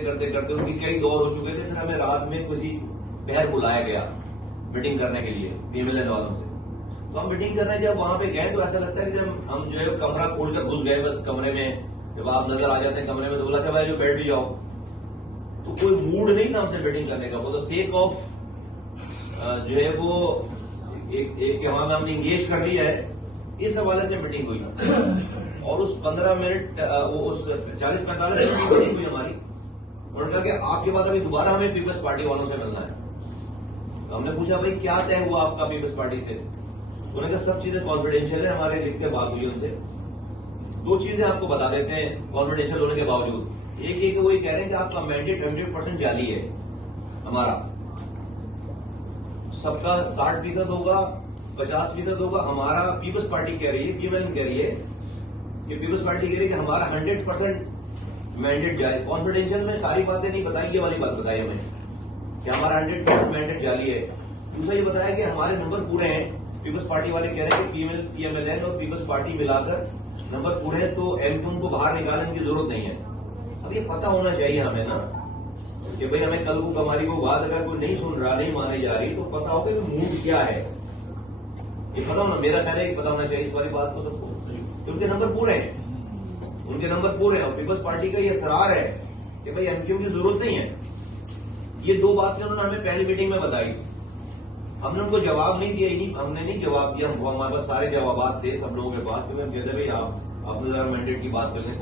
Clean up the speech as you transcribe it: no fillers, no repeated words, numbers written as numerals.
करते करते उनकी कई दौर हो चुके थे। फिर हमें रात में किसी बहर बुलाया गया मीटिंग करने के लिए पीएमएलएन वालों से। तो हम मीटिंग कर रहे हैं, जब वहां पे गए तो ऐसा लगता है कि जब हम जो है कमरा खोलकर घुस गए बस कमरे में, जब आप नजर आ जाते हैं कमरे में तो बोला, अच्छा भाई जो बैठ भी जाओ। तो कोई मूड नहीं था हमसे मीटिंग करने का। वो तो सेक ऑफ जो है वो एक वहां में हमने इंगेज कर लिया है, इस हवाले से मीटिंग हुई। और उस 15 मिनट उस 40-45 मिनट की मीटिंग हुई हमारी। उन्होंने कहा कि आपके बाद अभी दोबारा हमें पीपल्स पार्टी वालों से मिलना है। तो हमने पूछा भाई क्या तय हुआ आपका पीपल्स पार्टी से? उन्होंने कहा सब चीजें कॉन्फिडेंशियल है, हमारे लिख के बात हुई उनसे। दो चीजें आपको बता देते हैं कॉन्फिडेंशियल होने के बावजूद। एक वो ये कह रहे हैं कि आपका मैंडेट 100% जाली है, हमारा सबका 60% होगा, 50% होगा। हमारा पीपल्स पार्टी कह रही है, पीएमएलएन कह रही है कि पीपल्स पार्टी कह रही है कि हमारा 100% मैंडेट जाली। कॉन्फिडेंशियल में सारी बातें नहीं बताई, ये वाली बात बताई हमें कि हमारा 100% मैंडेट जाली है। दूसरा ये बताया कि हमारे नंबर पूरे हैं। पीपल्स पार्टी वाले कह रहे हैं कि पीएमएलएन और पीपल्स पार्टी मिलाकर नंबर पूरे हैं, तो एमक्यूएम को बाहर निकालने की जरूरत नहीं है। अब ये पता होना चाहिए हमें ना कि भाई हमें कल को कमारी को बात अगर कोई नहीं सुन रहा, नहीं मानी जा रही, तो पता होगा कि मूड क्या है, ये पता होना, मेरा ख्याल है पता होना चाहिए इस वाली बात को सबको। तो उनके नंबर पूरे हैं, उनके नंबर पूरे हैं। और पीपल्स पार्टी का ये असरार है कि भाई एमक्यूएम की जरूरत नहीं है। ये दो बातें उन्होंने हमें पहली मीटिंग में बताई। हमने उनको जवाब नहीं दिया, ही हमने नहीं जवाब दिया, हमको हमारे पास सारे जवाब थे सब लोगों के पास। क्योंकि हम कहते भाई आपने जरा मैंडेट की बात करने